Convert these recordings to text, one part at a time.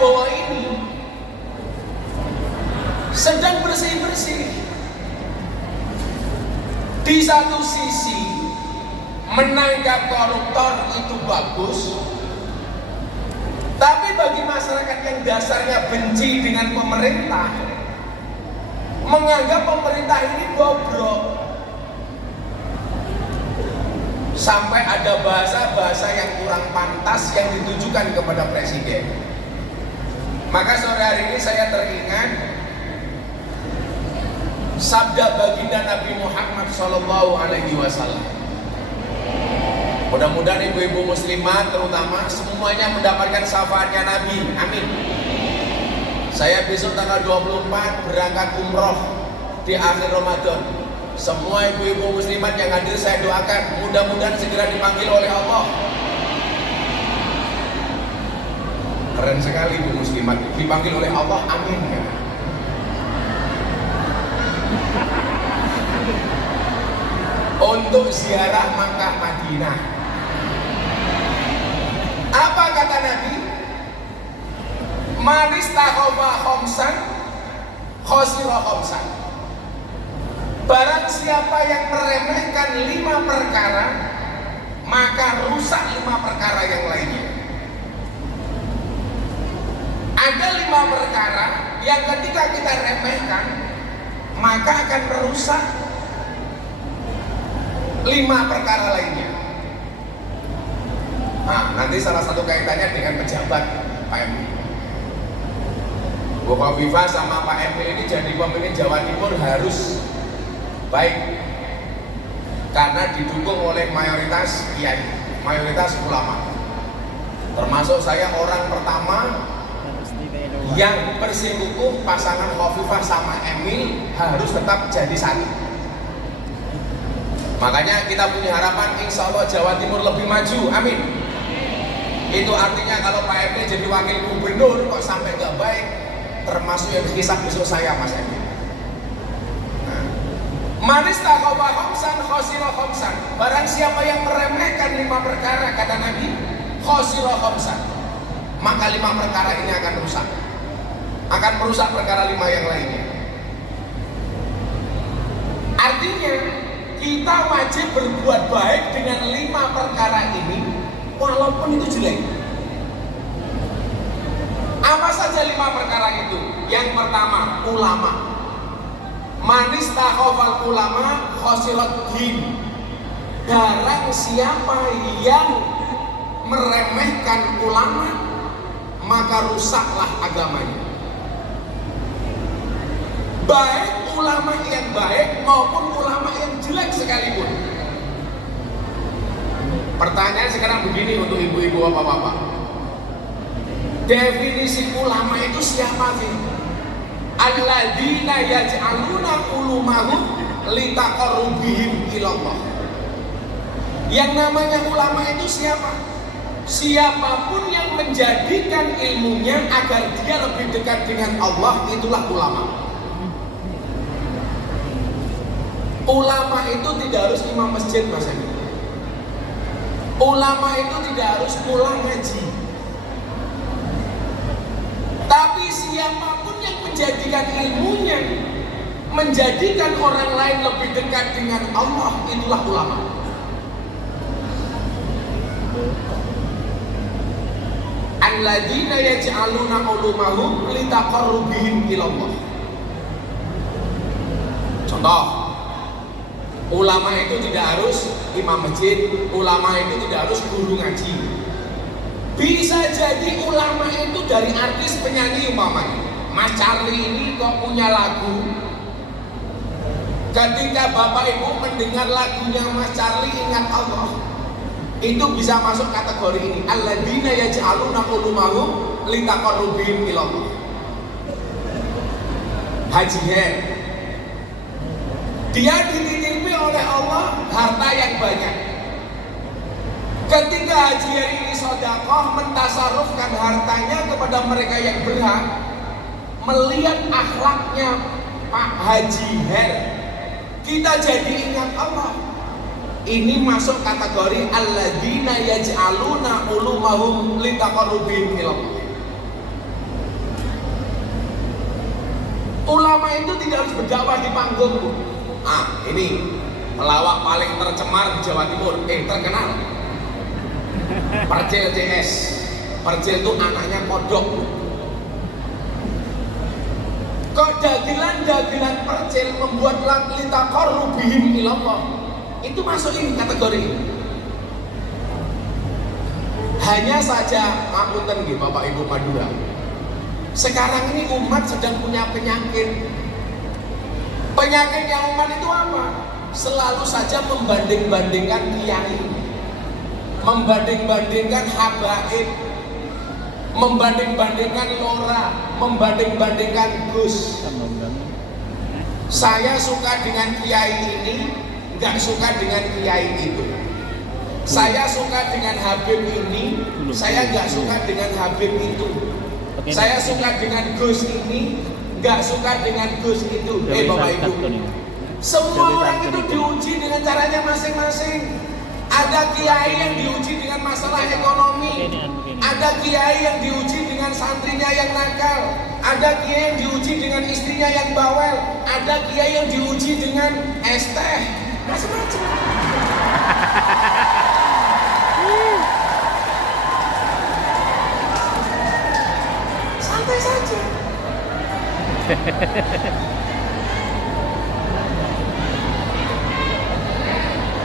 Prabowo ini sedang bersih-bersih. Di satu sisi menangkap koruptor itu bagus, tapi bagi masyarakat yang dasarnya benci dengan pemerintah, menganggap pemerintah ini bobrok, sampai ada bahasa-bahasa yang kurang pantas yang ditujukan kepada presiden. Maka sore hari ini saya teringat sabda baginda Nabi Muhammad SAW. Mudah-mudahan ibu-ibu muslimat terutama semuanya mendapatkan syafaatnya Nabi. Amin. Saya besok tanggal 24 berangkat umroh di akhir Ramadan. Semua ibu-ibu muslimat yang hadir saya doakan mudah-mudahan segera dipanggil oleh Allah. Keren sekali ibu muslimat, dipanggil oleh Allah. Amin ya. Untuk ziarah Makkah Madinah. Apa kata Nabi? Man istakhofa khomsan khosira khomsan. Barang siapa yang meremehkan 5 perkara, maka rusak 5 perkara yang lainnya. Ada 5 perkara yang ketika kita remehkan, maka akan merusak 5 perkara lainnya. Nah, nanti salah satu kaitannya dengan pejabat Pak Emil. Bu Khofifah sama Pak Emil ini jadi pemimpin Jawa Timur harus baik, karena didukung oleh mayoritas kiai, mayoritas ulama. Termasuk saya orang pertama yang bersikukuh pasangan Khofifah sama Emil harus tetap jadi satu. Makanya kita punya harapan insya Allah Jawa Timur lebih maju, amin. Itu artinya kalau Pak Emil jadi wakil gubernur kok sampai nggak baik, termasuk yang kisah besok saya Mas Emil. Manis takhofa khomsan khosiro khomsan. Barang siapa yang meremehkan 5 perkara kata Nabi, khosiro khomsan, maka 5 perkara ini akan rusak, akan merusak perkara 5 yang lainnya. Artinya kita wajib berbuat baik dengan 5 perkara ini walaupun itu jelek. Apa saja 5 perkara itu? Yang pertama, ulama. Manis takhofal ulama khosirat din. Barang siapa yang meremehkan ulama, maka rusaklah agamanya. Baik ulama yang baik maupun ulama yang jelek sekalipun. Pertanyaan sekarang begini untuk ibu-ibu bapak-bapak, definisi ulama itu siapa sih? Alladzina yaj'aluna ulumahum litaqarrubihim ilallah. Yang namanya ulama itu siapa? Siapapun yang menjadikan ilmunya agar dia lebih dekat dengan Allah, itulah ulama. Ulama itu tidak harus imam masjid Mas Andi. Ulama itu tidak harus pulang ngaji. Tapi siapapun yang menjadikan ilmunya menjadikan orang lain lebih dekat dengan Allah, itulah ulama. Alladzina yaj'aluna ulumahum litaqarrubihim ilallah. Contoh, ulama itu tidak harus imam masjid, ulama itu tidak harus guru ngaji. Bisa jadi ulama itu dari artis penyanyi umpamanya. Mas Charlie ini kok punya lagu. Ketika Bapak Ibu mendengar lagunya Mas Charlie ingat Allah, itu bisa masuk kategori ini. Alladzina yaj'aluna ulumahum litaqarrubihim ilallah. Haji Her, dia dititipi oleh Allah harta yang banyak. Ketika Haji Her ini sedekah mentasarufkan hartanya kepada mereka yang berhak, melihat akhlaknya Pak Haji Her, kita jadi ingat Allah. Ini masuk kategori alladzina yaj'aluna ulumahum litaqarrubihim ilallah. Ulama itu tidak harus berdakwah di panggung. Ini pelawak paling tercemar di Jawa Timur, terkenal. Percil CS. Percil itu anaknya kodok. Kok dagelan percil membuat litaqarrubihim ilallah. Itu masuk ini kategori. Hanya saja, ngapunten nggih Bapak Ibu Madura. Sekarang ini umat sedang punya penyakit. Penyakitnya umat itu apa? Selalu saja membanding-bandingkan kiai, membanding-bandingkan habaib, membanding-bandingkan lora, membanding-bandingkan gus. Saya suka dengan kiai ini, nggak suka dengan kiai itu. Saya suka dengan Habib ini, saya nggak suka dengan Habib itu. Saya suka dengan Gus ini, nggak suka dengan Gus itu. Bapak Ibu, semua orang itu diuji dengan caranya masing-masing. Ada kiai yang diuji dengan masalah ekonomi, ada kiai yang diuji dengan santrinya yang nakal, ada kiai yang diuji dengan istrinya yang bawel, ada kiai yang diuji dengan es teh, macam-macam. Santai saja.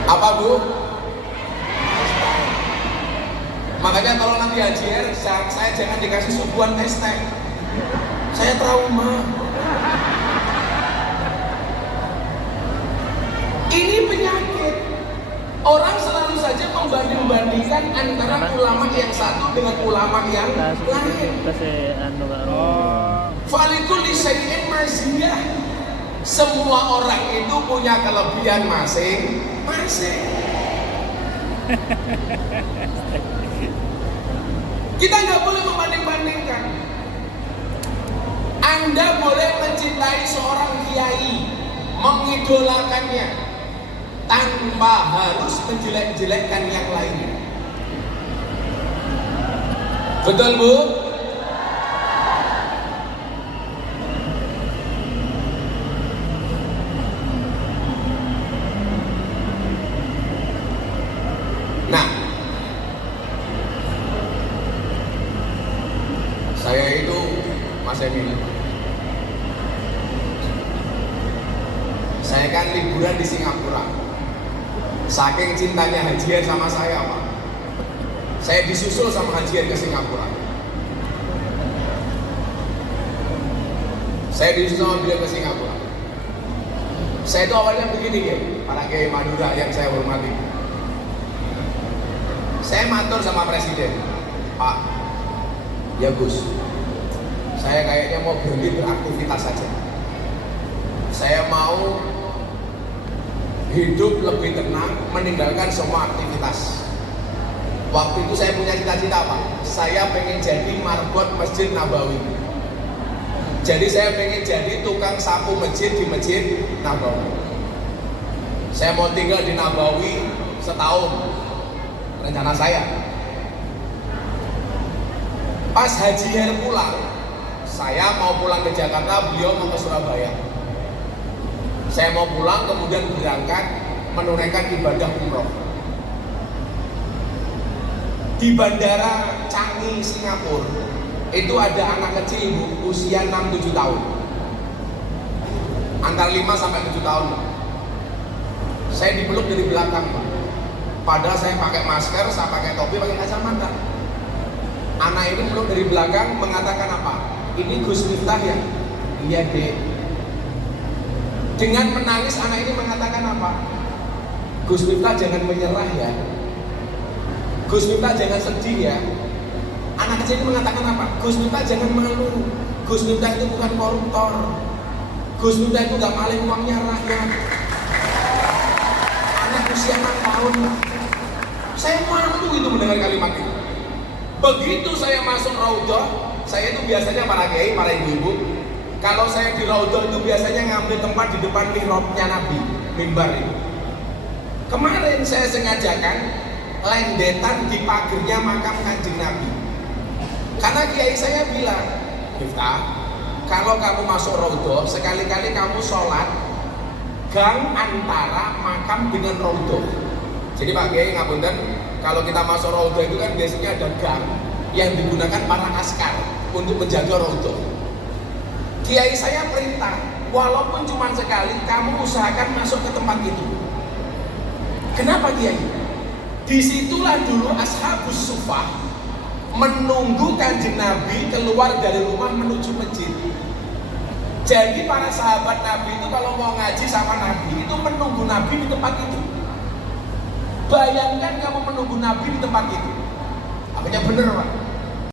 Apa Bu? Makanya kalau nanti haji saya jangan dikasih suguhan es teh. Saya trauma. Ini penyakit. Orang selalu saja membanding-bandingkan antara ulama yang satu dengan ulama yang lain. Falikulli syai'in maziyah. Semua orang itu punya kelebihan masing-masing. Kita nggak boleh membanding-bandingkan. Anda boleh mencintai seorang kiai, mengidolakannya, tanpa harus menjelek-jelekkan yang lain. Betul Bu? Nah, saya itu Mas Emil, saya kan liburan di Singapura. Saking cintanya Hajian sama saya Pak, saya disusul sama Hajian ke Singapura. Saya disusul sama beliau ke Singapura. Saya itu awalnya begini ya, para kiai Madura yang saya hormati. Saya matur sama Presiden, Pak, ya Gus, saya kayaknya mau berhenti beraktivitas saja. Saya mau hidup lebih tenang, meninggalkan semua aktivitas. Waktu itu saya punya cita-cita Pak, saya pengen jadi marbot Masjid Nabawi. Jadi saya pengen jadi tukang sapu masjid di Masjid Nabawi. Saya mau tinggal di Nabawi setahun, rencana saya. Pas Haji Her pulang, saya mau pulang ke Jakarta, beliau mau ke Surabaya. Saya mau pulang, kemudian berangkat menunaikan ibadah umroh. Di Bandara Changi, Singapura, itu ada anak kecil Ibu, usia 6-7 tahun. Antara 5 sampai 7 tahun. Saya dipeluk dari belakang Pak. Padahal saya pakai masker, saya pakai topi, pakai kacamata. Anak ini peluk dari belakang mengatakan apa? Ini Gus Miftah ya? Iya Dek. Dengan menangis anak ini mengatakan apa? Gus Miftah jangan menyerah ya. Gus Miftah jangan sedih ya. Anak kecil ini mengatakan apa? Gus Miftah jangan malu. Gus Miftah itu bukan koruptor. Gus Miftah itu gak maling uangnya rakyat. Anak usia 6 tahun. Saya malu itu mendengar kalimat itu. Begitu saya masuk Raudhah, saya itu biasanya para kiai, para ibu-ibu, kalau saya di Raudhah itu biasanya ngambil tempat di depan mihrabnya Nabi, mimbar itu. Kemarin saya sengajakan lendetan di pagernya makam Kanjeng Nabi. Karena kiai saya bilang, Miftah, kalau kamu masuk raudhah, sekali-kali kamu sholat gang antara makam dengan raudhah. Jadi Pak Kiai ngapunten, kalau kita masuk raudhah itu kan biasanya ada gang yang digunakan para askar untuk menjaga raudhah. Kiai saya perintah, walaupun cuma sekali, kamu usahakan masuk ke tempat itu. Kenapa Kiai? Disitulah dulu ashabus suffah menunggu Kanjeng Nabi keluar dari rumah menuju masjid. Jadi para sahabat Nabi itu kalau mau ngaji sama Nabi itu menunggu Nabi di tempat itu. Bayangkan kamu menunggu Nabi di tempat itu. Apanya bener Pak?